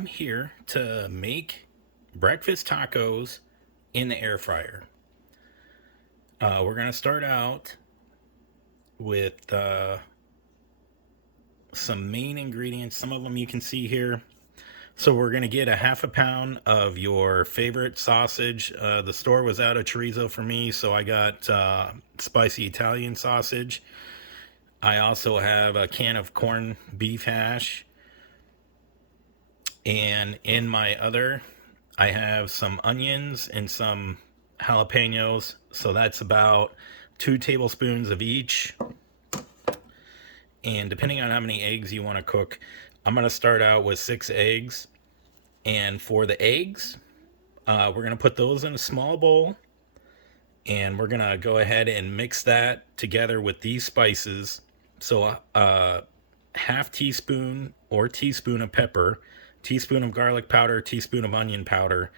I'm here to make breakfast tacos in the air fryer. We're going to start out with some main ingredients. Some of them you can see here. So we're going to get a half a pound of your favorite sausage. The store was out of chorizo for me, so I got spicy Italian sausage. I also have a can of corned beef hash. And in my other, I have some onions and some jalapenos. So that's about 2 tablespoons of each. And depending on how many eggs you want to cook, I'm going to start out with 6 eggs. And for the eggs, we're going to put those in a small bowl. And we're going to go ahead and mix that together with these spices. So half teaspoon or teaspoon of pepper, teaspoon of garlic powder, teaspoon of onion powder.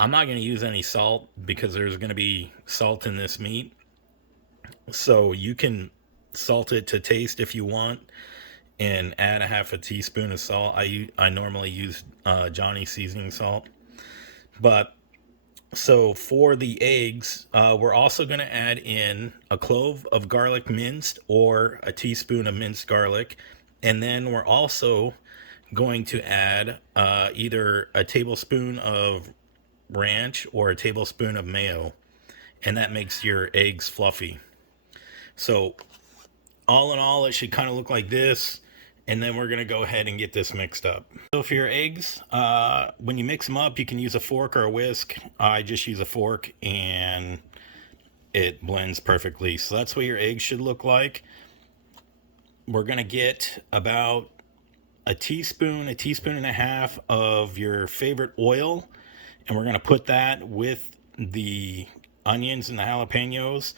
I'm not going to use any salt because there's going to be salt in this meat. So you can salt it to taste if you want and add a half a teaspoon of salt. I normally use Johnny seasoning salt. But so for the eggs, we're also going to add in a clove of garlic minced or a teaspoon of minced garlic. And then we're also going to add either a tablespoon of ranch or a tablespoon of mayo. And that makes your eggs fluffy. So all in all, it should kind of look like this. And then we're going to go ahead and get this mixed up. So for your eggs, when you mix them up, you can use a fork or a whisk. I just use a fork and it blends perfectly. So that's what your eggs should look like. We're going to get about a teaspoon and a half of your favorite oil. And we're going to put that with the onions and the jalapenos.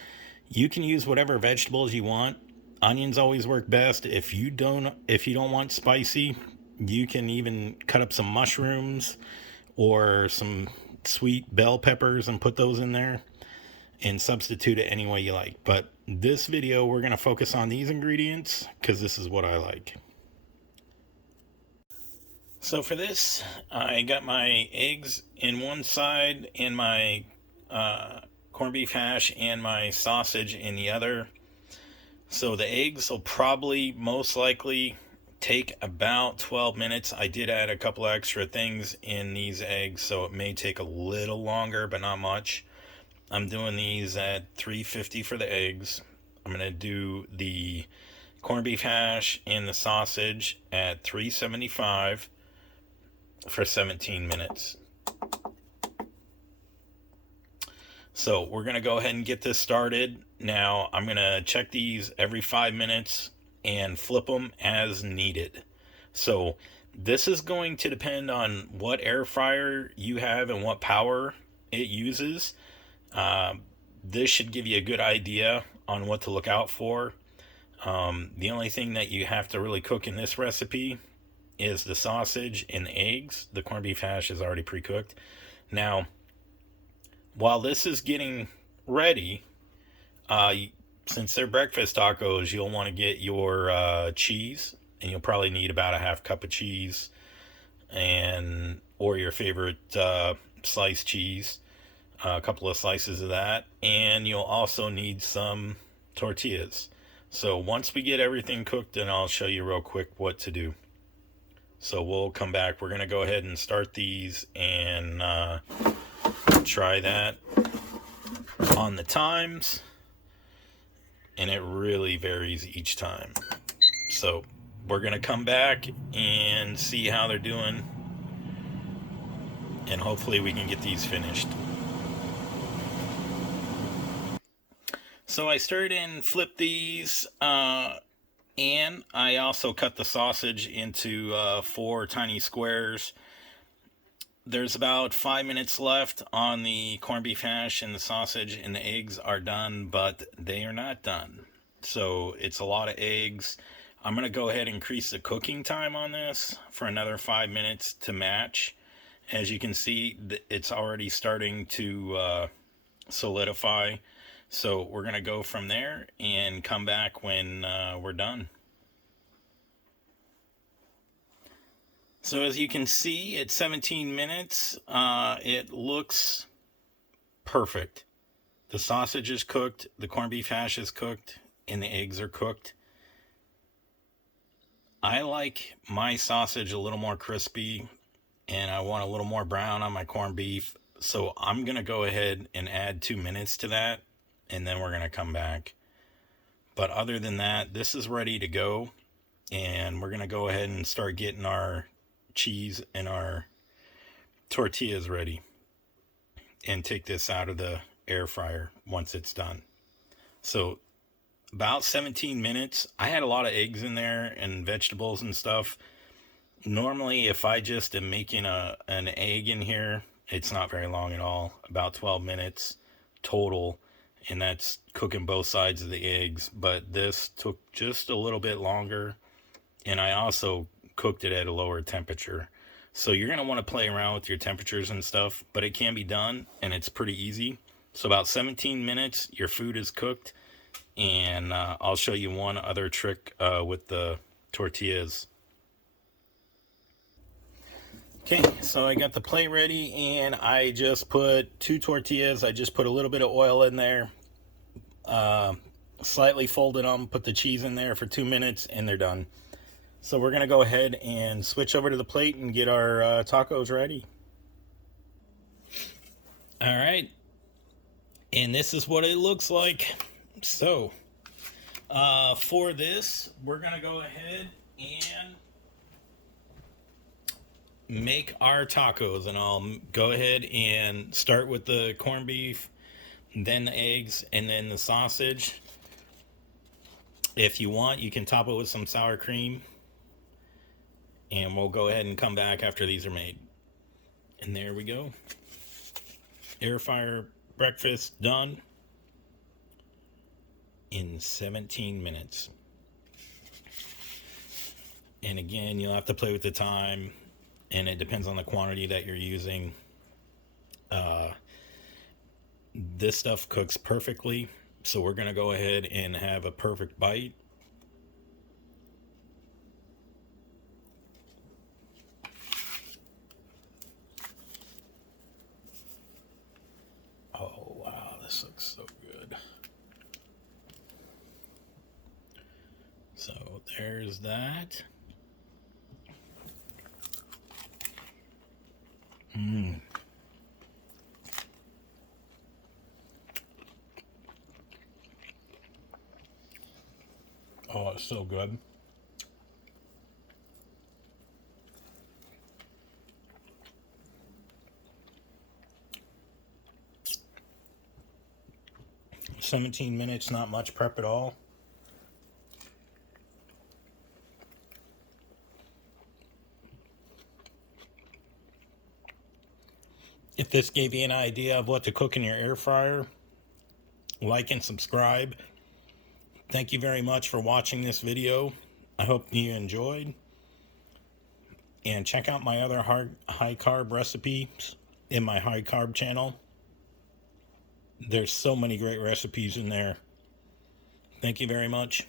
You can use whatever vegetables you want. Onions always work best. If you don't want spicy, you can even cut up some mushrooms or some sweet bell peppers and put those in there and substitute it any way you like. But this video, we're going to focus on these ingredients because this is what I like. So for this, I got my eggs in one side and my corned beef hash and my sausage in the other. So the eggs will probably most likely take about 12 minutes. I did add a couple extra things in these eggs, so it may take a little longer, but not much. I'm doing these at 350 for the eggs. I'm going to do the corned beef hash and the sausage at 375 for 17 minutes. So we're going to go ahead and get this started. Now I'm going to check these every 5 minutes and flip them as needed. So this is going to depend on what air fryer you have and what power it uses. This should give you a good idea on what to look out for. The only thing that you have to really cook in this recipe is the sausage and the eggs. The corned beef hash is already pre-cooked. Now, while this is getting ready, since they're breakfast tacos, you'll want to get your cheese, and you'll probably need about a half cup of cheese, or your favorite sliced cheese, a couple of slices of that, and you'll also need some tortillas. So once we get everything cooked, then I'll show you real quick what to do. So we'll come back. We're going to go ahead and start these and try that on the times, and it really varies each time. So we're going to come back and see how they're doing, and hopefully we can get these finished. So I stirred and flipped these, and I also cut the sausage into 4 tiny squares. There's about 5 minutes left on the corned beef hash, and the sausage and the eggs are done, but they are not done. So it's a lot of eggs. I'm going to go ahead and increase the cooking time on this for another 5 minutes to match. As you can see, it's already starting to solidify. So we're going to go from there and come back when we're done. So as you can see, at 17 minutes, it looks perfect. The sausage is cooked, the corned beef hash is cooked, and the eggs are cooked. I like my sausage a little more crispy, and I want a little more brown on my corned beef. So I'm going to go ahead and add 2 minutes to that, and then we're going to come back. But other than that, this is ready to go, and we're going to go ahead and start getting our cheese and our tortillas ready and take this out of the air fryer once it's done. So about 17 minutes. I had a lot of eggs in there and vegetables and stuff. Normally, if I just am making an egg in here, it's not very long at all. About 12 minutes total, and that's cooking both sides of the eggs. But this took just a little bit longer, and I also cooked it at a lower temperature. So you're going to want to play around with your temperatures and stuff, but it can be done, and it's pretty easy. So about 17 minutes, your food is cooked, and I'll show you one other trick with the tortillas. Okay, so I got the plate ready, and I just put 2 tortillas. I just put a little bit of oil in there, slightly folded them, put the cheese in there for 2 minutes, and they're done. So we're going to go ahead and switch over to the plate and get our tacos ready. All right, and this is what it looks like. So for this, we're going to go ahead and make our tacos, and I'll go ahead and start with the corned beef, then the eggs, and then the sausage. If you want, you can top it with some sour cream, and we'll go ahead and come back after these are made. And there we go. Air fryer breakfast done in 17 minutes. And again, you'll have to play with the time, and it depends on the quantity that you're using. This stuff cooks perfectly, so we're going to go ahead and have a perfect bite. Oh wow, this looks so good. So there's that. Oh, it's so good. "17 minutes, not much prep at all." If this gave you an idea of what to cook in your air fryer, like and subscribe. Thank you very much for watching this video. I hope you enjoyed. And check out my other high carb recipes in my high carb channel. There's so many great recipes in there. Thank you very much.